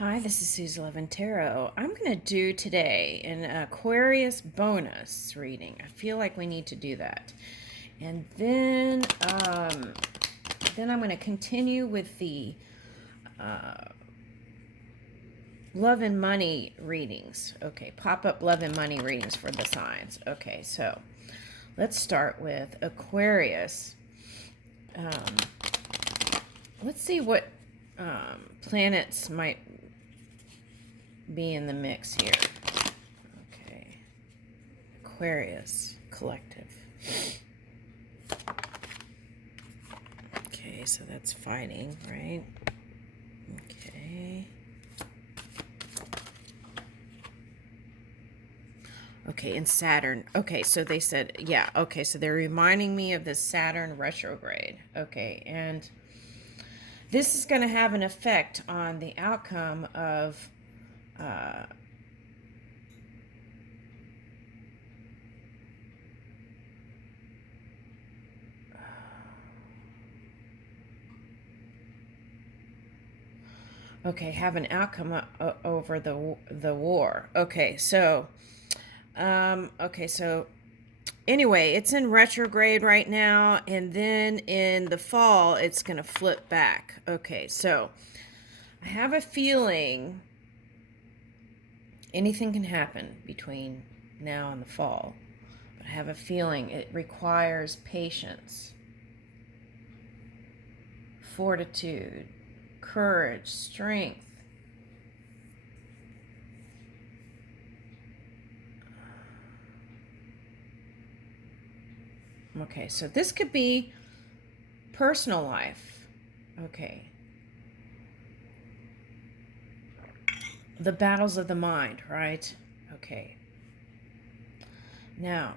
Hi, this is Susie Levin Tarot. I'm going to do today an Aquarius bonus reading. I feel like we need to do that. And then I'm going to continue with the love and money readings. Okay, pop-up love and money readings for the signs. Okay, so let's start with Aquarius. Let's see what planets might be in the mix here. Okay. Aquarius collective. Okay, so that's fighting, right? Okay. Okay, and Saturn. Okay, so they said, yeah, okay, so they're reminding me of the Saturn retrograde. Okay, and this is going to have an effect on the outcome of have an outcome over the war. Okay, so anyway, it's in retrograde right now, and then in the fall it's going to flip back. Okay, so I have a feeling anything can happen between now and the fall, but I have a feeling it requires patience, fortitude, courage, strength. Okay, so this could be personal life. Okay. The battles of the mind, right? Okay. Now,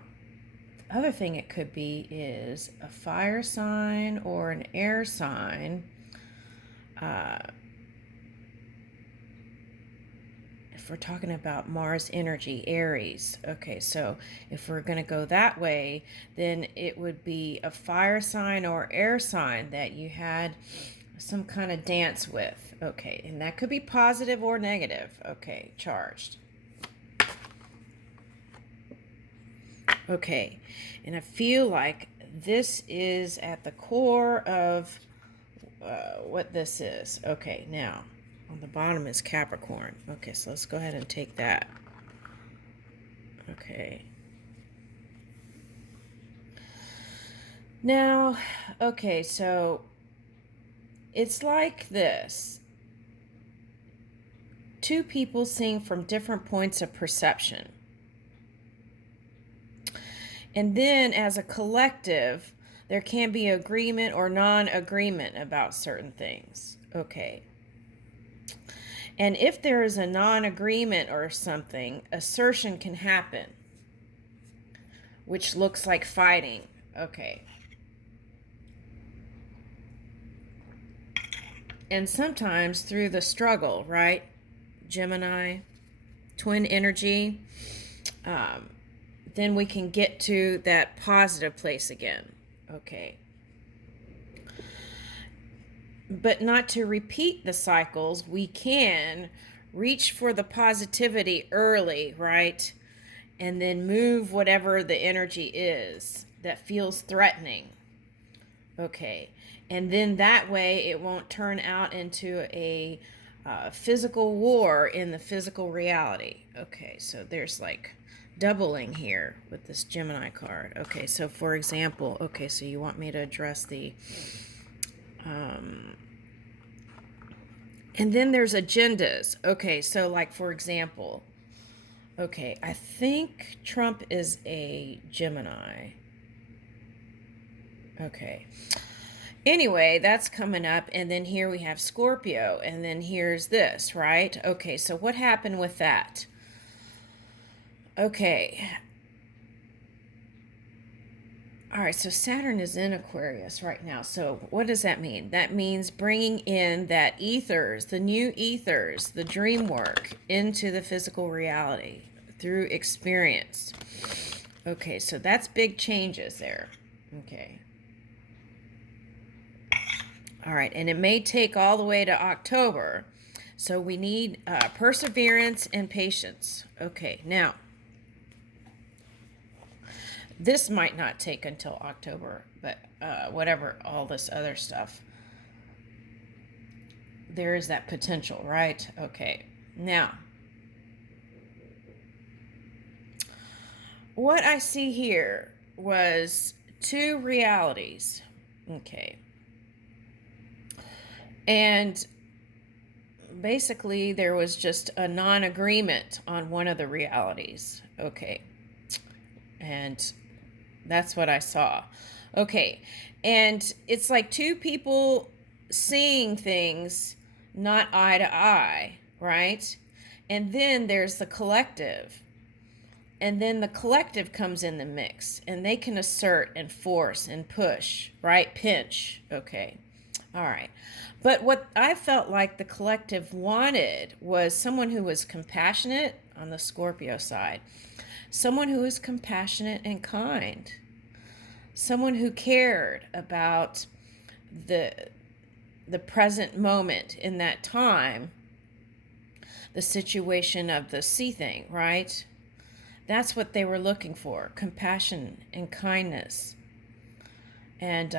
the other thing it could be is a fire sign or an air sign. If we're talking about Mars energy, Aries. Okay, so if we're going to go that way, then it would be a fire sign or air sign that you had some kind of dance with. Okay, and that could be positive or negative. Okay, charged. Okay, and I feel like this is at the core of what this is. Okay, now on the bottom is Capricorn. Okay, so let's go ahead and take that. Okay. Now, okay, so it's like this. Two people seeing from different points of perception. And then as a collective, there can be agreement or non-agreement about certain things. Okay. And if there is a non-agreement or something, assertion can happen, which looks like fighting. Okay. And sometimes through the struggle, right? Gemini, twin energy, then we can get to that positive place again. Okay. But not to repeat the cycles, we can reach for the positivity early, right? And then move whatever the energy is that feels threatening. Okay. And then that way it won't turn out into a physical war in the physical reality. Okay, so there's like doubling here with this Gemini card. Okay, so for example, okay, so you want me to address the and then there's agendas. Okay, so like for example, okay, I think Trump is a Gemini. Okay. Anyway, that's coming up, and then here we have Scorpio, and then here's this, right? Okay, so what happened with that? Okay. All right, so Saturn is in Aquarius right now. So what does that mean? That means bringing in that ethers, the new ethers, the dream work into the physical reality through experience. Okay, so that's big changes there. Okay. All right, and it may take all the way to October, So we need perseverance and patience. Okay, now, this might not take until October, but whatever, all this other stuff. There is that potential, right? Okay, now, what I see here was two realities. Okay. And basically, there was just a non agreement on one of the realities. Okay. And that's what I saw. Okay. And it's like two people seeing things not eye to eye, right? And then there's the collective. And then the collective comes in the mix, and they can assert and force and push, right? Pinch. Okay. All right. But what I felt like the collective wanted was someone who was compassionate on the Scorpio side, someone who was compassionate and kind, someone who cared about the present moment in that time, the situation of the sea thing, right? That's what they were looking for, compassion and kindness. And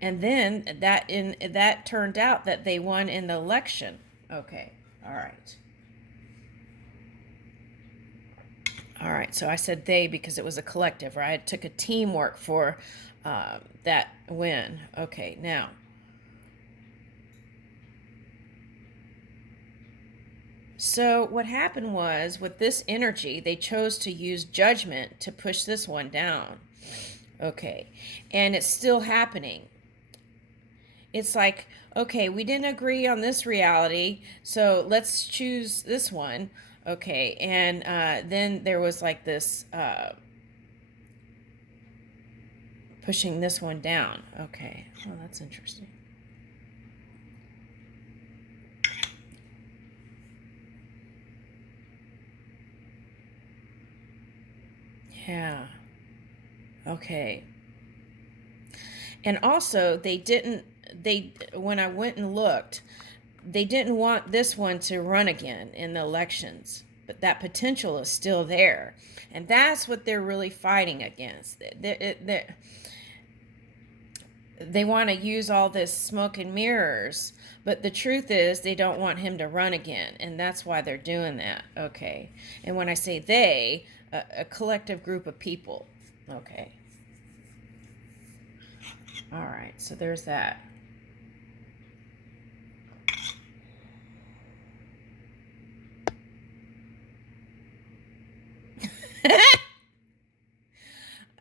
then that turned out that they won in the election. Okay, all right. All right, so I said they because it was a collective, right? It took a teamwork for that win. Okay, now. So what happened was, with this energy, they chose to use judgment to push this one down. Okay, and it's still happening. It's like, okay, we didn't agree on this reality, so let's choose this one. Okay, and then there was like this pushing this one down. Okay, well, that's interesting. Yeah. Okay. And also, when I went and looked, they didn't want this one to run again in the elections, but that potential is still there. And that's what they're really fighting against. They want to use all this smoke and mirrors, but the truth is they don't want him to run again, and that's why they're doing that. Okay. And when I say they, a collective group of people. Okay. All right, so there's that.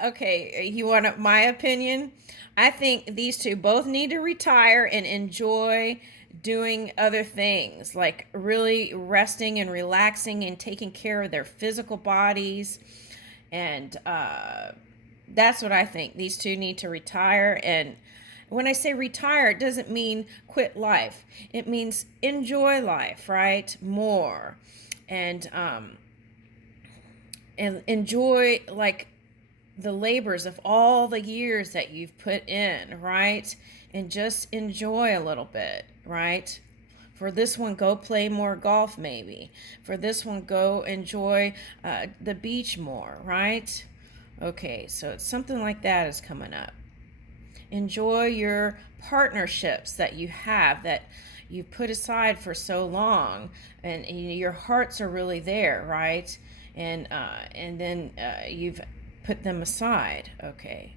Okay, you want my opinion? I think these two both need to retire and enjoy doing other things, like really resting and relaxing and taking care of their physical bodies. And that's what I think. These two need to retire. And when I say retire, it doesn't mean quit life, it means enjoy life, right? More. And enjoy, like, the labors of all the years that you've put in, right? And just enjoy a little bit, right? For this one, go play more golf, maybe. For this one, go enjoy the beach more, right? Okay, so it's something like that is coming up. Enjoy your partnerships that you have, that you put aside for so long, and your hearts are really there, right? And then you've put them aside. Okay.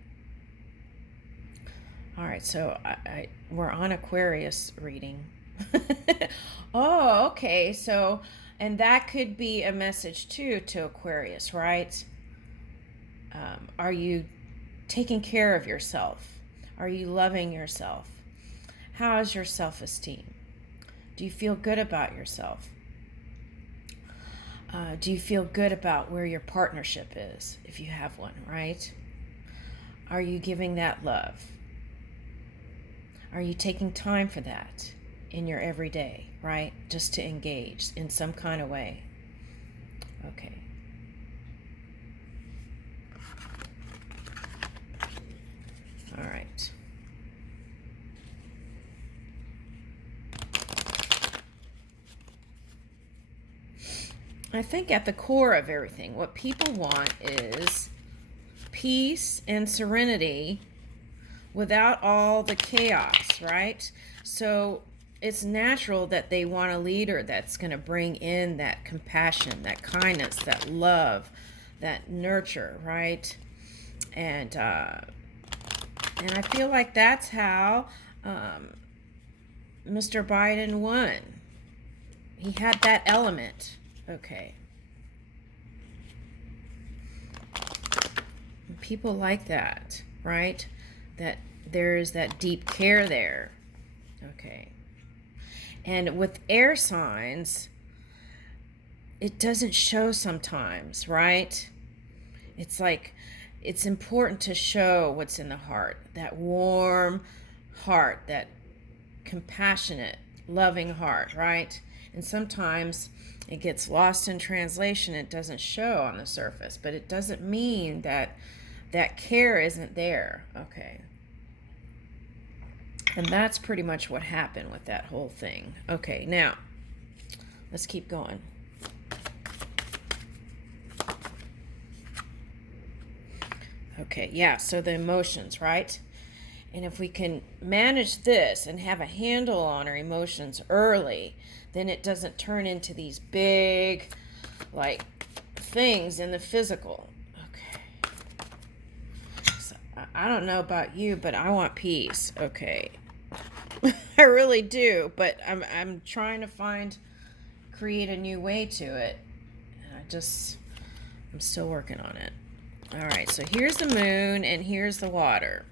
All right, so we're on Aquarius reading. Oh, okay. So, and that could be a message too to Aquarius, right? Are you taking care of yourself? Are you loving yourself? How is your self-esteem? Do you feel good about yourself? Do you feel good about where your partnership is, if you have one, right? Are you giving that love? Are you taking time for that in your everyday, right? Just to engage in some kind of way. Okay. All right. I think at the core of everything, what people want is peace and serenity without all the chaos, right? So it's natural that they want a leader that's going to bring in that compassion, that kindness, that love, that nurture, right? And I feel like that's how Mr. Biden won. He had that element. Okay. People like that, right? That there's that deep care there. Okay. And with air signs, it doesn't show sometimes, right? It's like, it's important to show what's in the heart, that warm heart, that compassionate, loving heart, right? And sometimes it gets lost in translation. It doesn't show on the surface, but it doesn't mean that that care isn't there. Okay. And that's pretty much what happened with that whole thing. Okay, now let's keep going. Okay, yeah, so the emotions, right? And if we can manage this and have a handle on our emotions early, then it doesn't turn into these big, like, things in the physical. Okay. So, I don't know about you, but I want peace. Okay. I really do, but I'm trying to create a new way to it. I'm still working on it. All right, so here's the moon and here's the water.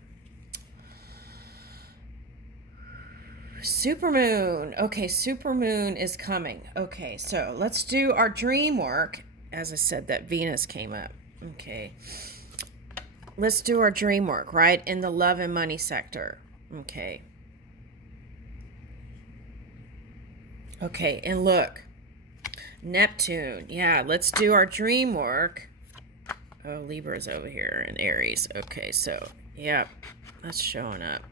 Supermoon. Okay, supermoon is coming. Okay, so let's do our dream work. As I said, that Venus came up. Okay. Let's do our dream work, right? In the love and money sector. Okay. Okay, and look. Neptune. Yeah, let's do our dream work. Oh, Libra's over here in Aries. Okay, so, yeah, that's showing up.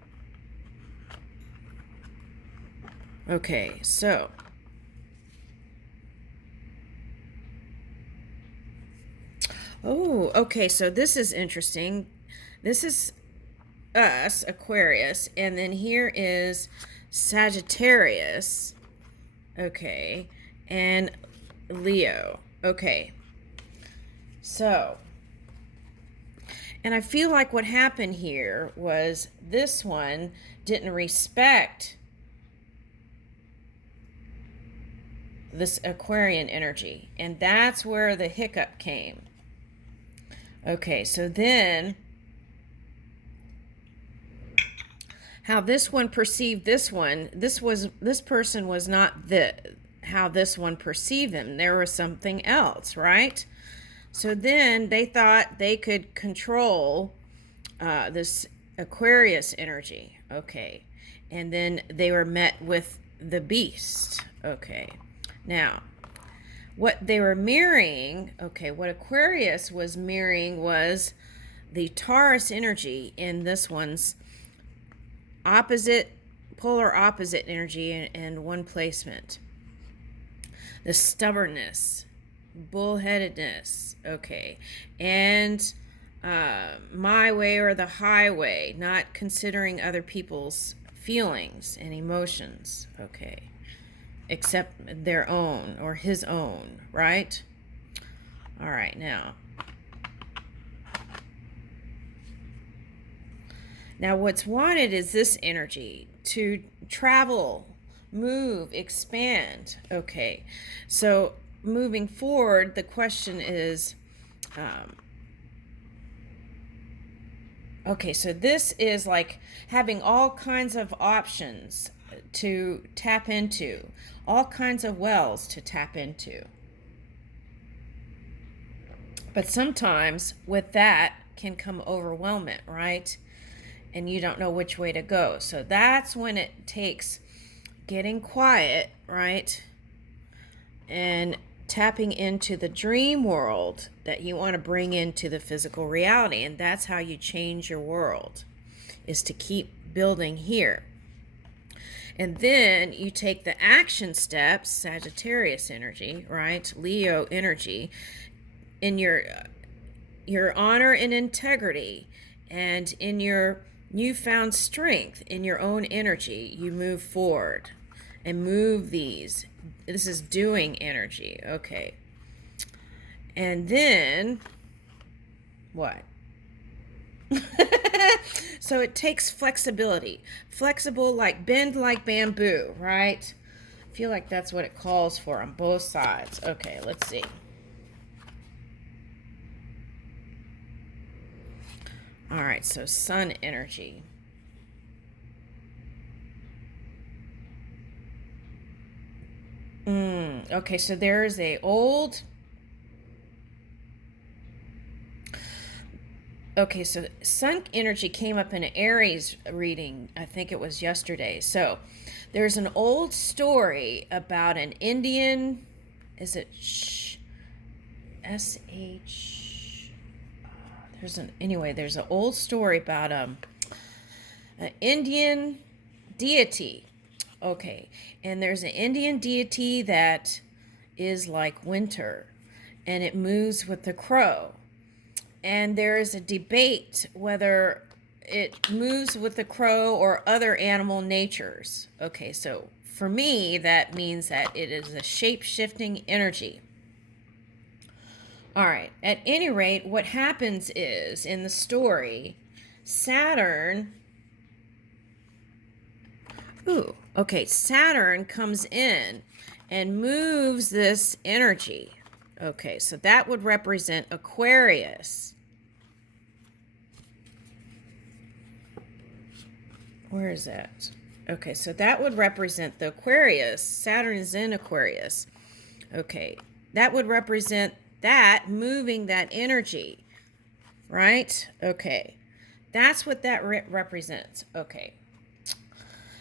Okay, so. Oh, okay, so this is interesting. This is us, Aquarius, and then here is Sagittarius. Okay, and Leo. Okay. So, and I feel like what happened here was this one didn't respect this Aquarian energy, and that's where the hiccup came. Okay, so then how this one perceived this one, this person was not how this one perceived them. There was something else, right? So then they thought they could control this Aquarius energy. Okay. And then they were met with the beast. Okay. Now, what they were mirroring, okay, what Aquarius was mirroring was the Taurus energy in this one's polar opposite energy and one placement. The stubbornness, bullheadedness, okay, and my way or the highway, not considering other people's feelings and emotions, okay, except their own or his own, right? All right, now what's wanted is this energy to travel, move, expand. Okay, so moving forward, the question is, okay, so this is like having all kinds of options to tap into, all kinds of wells to tap into. But sometimes with that can come overwhelmment, right? And you don't know which way to go. So that's when it takes getting quiet, right? And tapping into the dream world that you want to bring into the physical reality. And that's how you change your world, is to keep building here. And then you take the action steps, Sagittarius energy, right? Leo energy, in your honor and integrity, and in your newfound strength in your own energy, you move forward and move these. This is doing energy. Okay. And then what? So it takes flexibility. Flexible, like bend like bamboo, right? I feel like that's what it calls for on both sides. Okay, let's see. All right, so sun energy. Okay, so there's a old... Okay, so sun energy came up in an Aries reading. I think it was yesterday. So there's an old story about an Indian... Is it S-H... There's an old story about an Indian deity. Okay, and there's an Indian deity that is like winter, and it moves with the crow. And there is a debate whether it moves with the crow or other animal natures. Okay, so for me, that means that it is a shape-shifting energy. All right, at any rate, what happens is, in the story, Saturn comes in and moves this energy. Okay, so that would represent Aquarius. Where is that? Okay, so that would represent the Aquarius. Saturn is in Aquarius. Okay, that would represent that moving that energy, right? Okay, that's what that represents. Okay,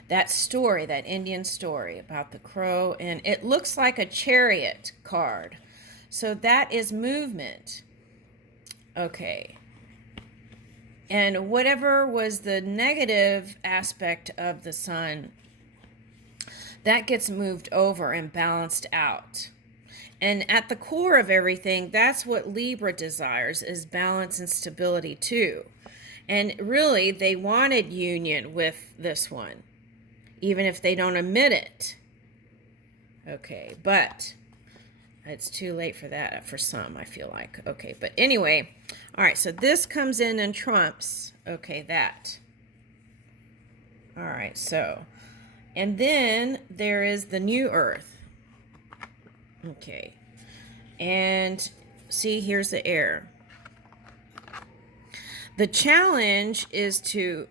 that story, that Indian story about the crow, and it looks like a chariot card. So that is movement. Okay. And whatever was the negative aspect of the sun, that gets moved over and balanced out. And at the core of everything, that's what Libra desires, is balance and stability too. And really, they wanted union with this one, even if they don't admit it. Okay, but it's too late for that for some, I feel like. Okay, but anyway, all right, so this comes in and trumps, okay, that. All right, so, and then there is the new earth. Okay, and see, here's the air. The challenge is to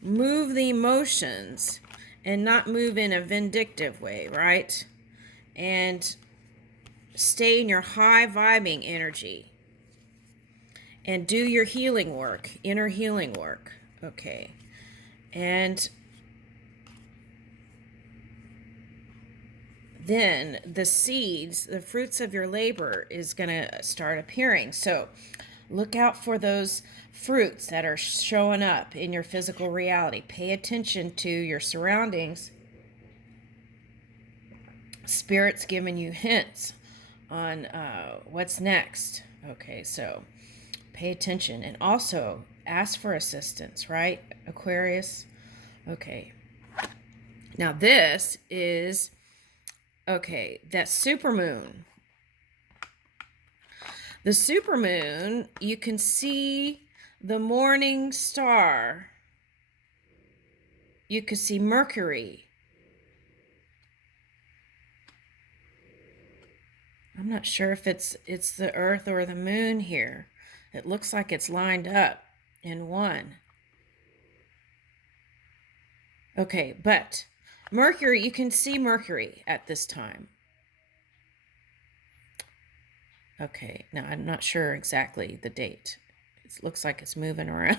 move the emotions and not move in a vindictive way, right? And stay in your high vibing energy and do your healing work, inner healing work. Okay. And then the seeds, the fruits of your labor is going to start appearing. So look out for those fruits that are showing up in your physical reality. Pay attention to your surroundings. Spirit's giving you hints on what's next. Okay, so pay attention. And also ask for assistance, right, Aquarius? Okay. Now this is, okay, that supermoon. The supermoon, you can see the morning star. You can see Mercury. I'm not sure if it's the Earth or the moon here. It looks like it's lined up in one. Okay, but Mercury, you can see Mercury at this time. Okay, now I'm not sure exactly the date. It looks like it's moving around.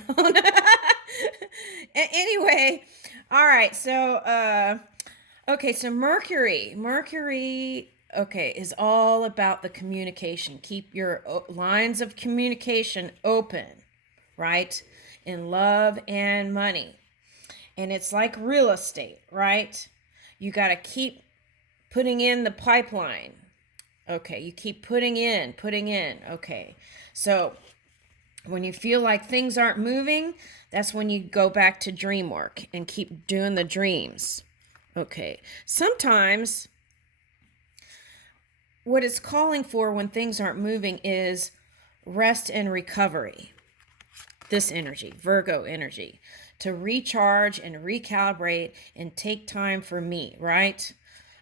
Anyway, all right, so, okay, so Mercury, okay, is all about the communication. Keep your lines of communication open, right? In love and money. And it's like real estate, right? You got to keep putting in the pipeline. Okay, you keep putting in. Okay. So when you feel like things aren't moving, that's when you go back to dream work and keep doing the dreams. Okay. Sometimes what it's calling for when things aren't moving is rest and recovery. This energy, Virgo energy, to recharge and recalibrate and take time for me, right?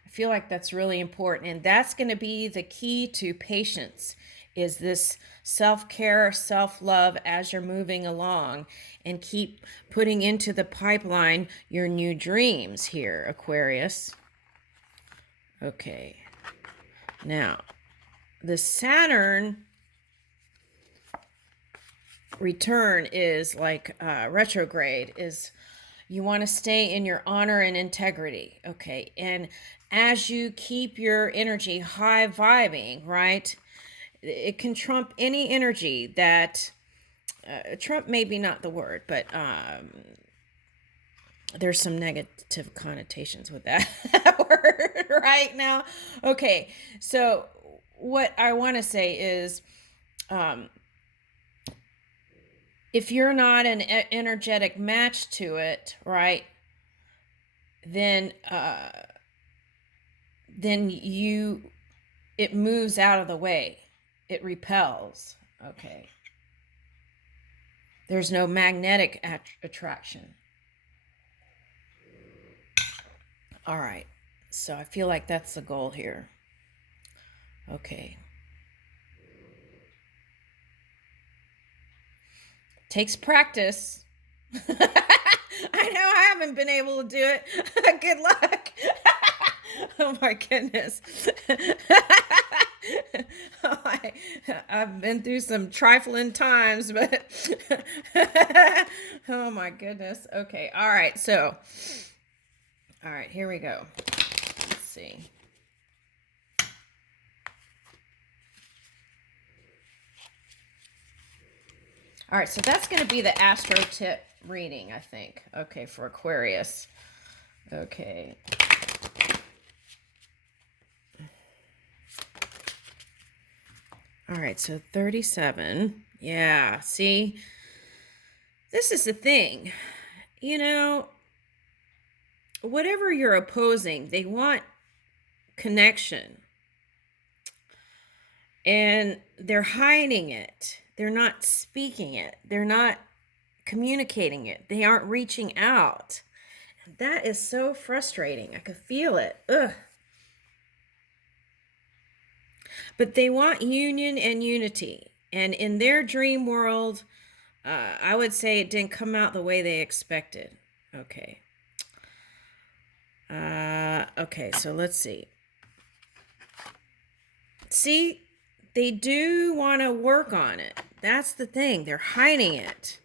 I feel like that's really important. And that's going to be the key to patience, is this self-care, self-love as you're moving along, and keep putting into the pipeline your new dreams here, Aquarius. Okay. Now, the Saturn return is like retrograde, is you want to stay in your honor and integrity. Okay. And as you keep your energy high vibing, right, it can trump any energy that trump, maybe not the word, but there's some negative connotations with that word right now. Okay. So what I want to say is, if you're not an energetic match to it, right, then it moves out of the way. It repels. Okay. There's no magnetic attraction. All right. So I feel like that's the goal here. Okay. Takes practice. I know I haven't been able to do it. Good luck. Oh my goodness. I've been through some trifling times, but oh my goodness. Okay. All right. So, all right, here we go. Let's see. All right, so that's going to be the astro tip reading, I think. Okay, for Aquarius. Okay. All right, so 37. Yeah, see? This is the thing. You know, whatever you're opposing, they want connection. And they're hiding it. They're not speaking it. They're not communicating it. They aren't reaching out. That is so frustrating. I could feel it. Ugh. But they want union and unity. And in their dream world, I would say it didn't come out the way they expected. Okay. Okay, so let's see. See, they do want to work on it. That's the thing. They're hiding it.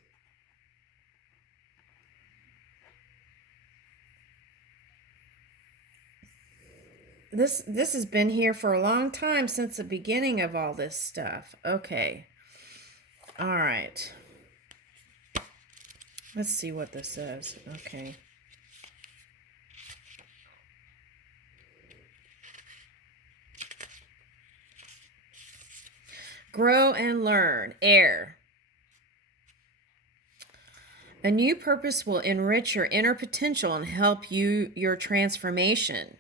This has been here for a long time, since the beginning of all this stuff. Okay. All right. Let's see what this says. Okay. Grow and learn. Air. A new purpose will enrich your inner potential and help your transformation.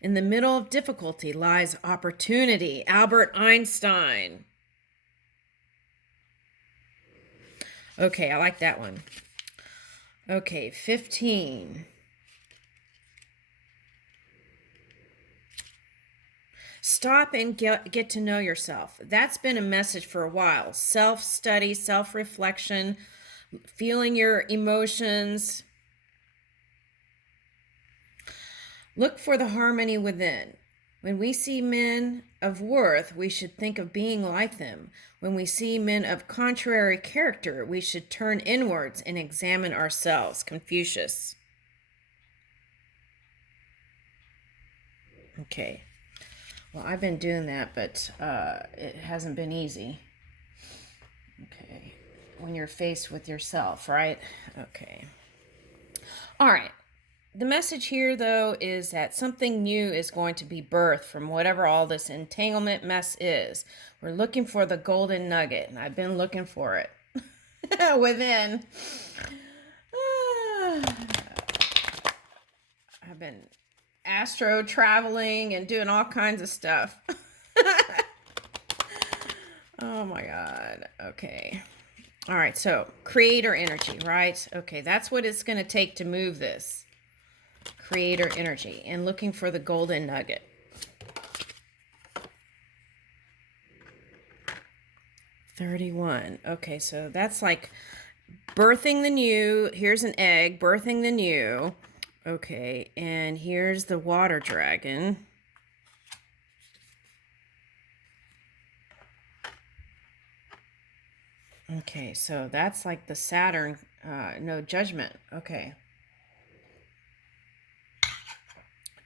In the middle of difficulty lies opportunity. Albert Einstein. Okay, I like that one. Okay, 15. Stop and get to know yourself. That's been a message for a while. Self-study, self-reflection, feeling your emotions. Look for the harmony within. When we see men of worth, we should think of being like them. When we see men of contrary character, we should turn inwards and examine ourselves. Confucius. Okay. Well, I've been doing that, but it hasn't been easy. Okay. When you're faced with yourself, right? Okay. All right. The message here, though, is that something new is going to be birthed from whatever all this entanglement mess is. We're looking for the golden nugget, and I've been looking for it within. I've been astro traveling and doing all kinds of stuff. Oh my God. Okay. All right. So creator energy, right? Okay. That's what it's going to take to move this. Creator energy and looking for the golden nugget. $31. Okay, so that's like birthing the new. Here's an egg, birthing the new. Okay, and here's the water dragon. Okay, so that's like the Saturn, no, judgment. Okay.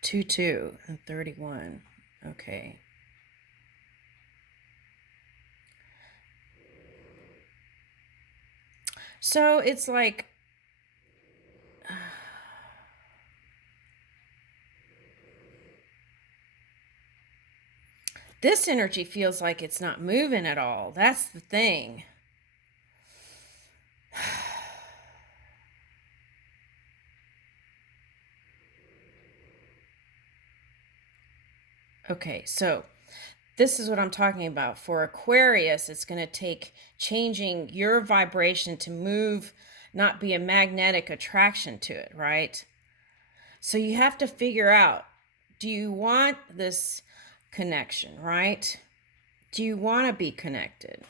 2 and 31. Okay. So it's like this energy feels like it's not moving at all. That's the thing. Okay, so this is what I'm talking about. For Aquarius, it's going to take changing your vibration to move, not be a magnetic attraction to it, right? So you have to figure out, do you want this connection, right? Do you want to be connected?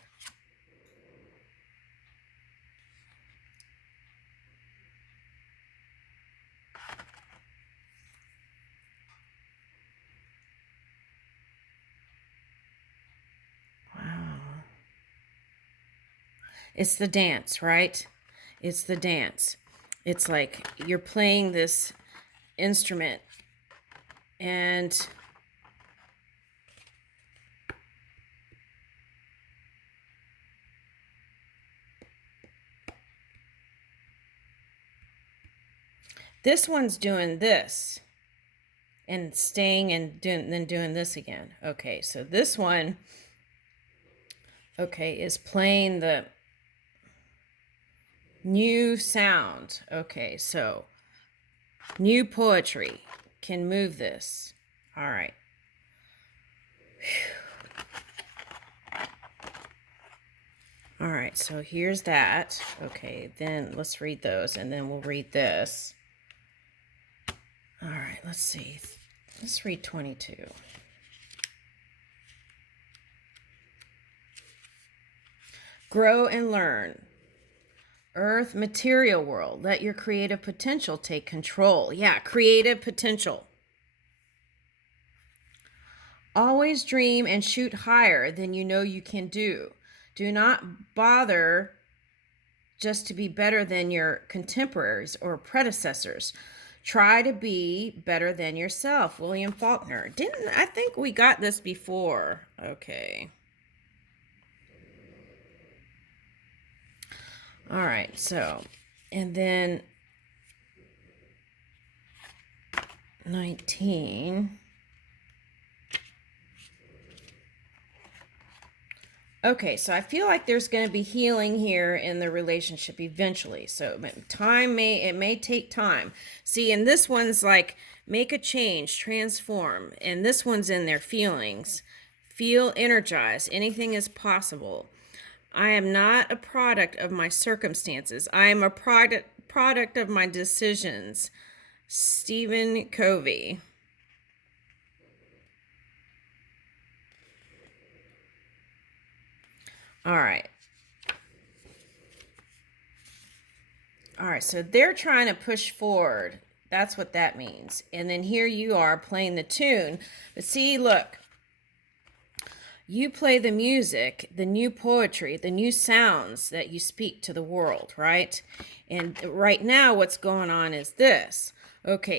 It's the dance, right? It's the dance. It's like you're playing this instrument and this one's doing this and staying and then doing this again. Okay, so this one, okay, is playing the new sound. Okay, so new poetry can move this. All right. All right, so here's that. Okay, then let's read those and then we'll read this. All right, let's see. Let's read 22. Grow and learn. Earth, material world. Let your creative potential take control. Yeah, creative potential. Always dream and shoot higher than you know you can do. Do not bother just to be better than your contemporaries or predecessors. Try to be better than yourself. William Faulkner. I think we got this before. Okay. All right, so, and then 19. Okay, so I feel like there's going to be healing here in the relationship eventually. So it may take time. See, and this one's like make a change, transform, and this one's in their feelings. Feel energized. Anything is possible. I am not a product of my circumstances. I am a product of my decisions. Stephen Covey. All right. All right, so they're trying to push forward. That's what that means. And then here you are playing the tune. But see, look. You play the music, the new poetry, the new sounds that you speak to the world, right? And right now what's going on is this. Okay,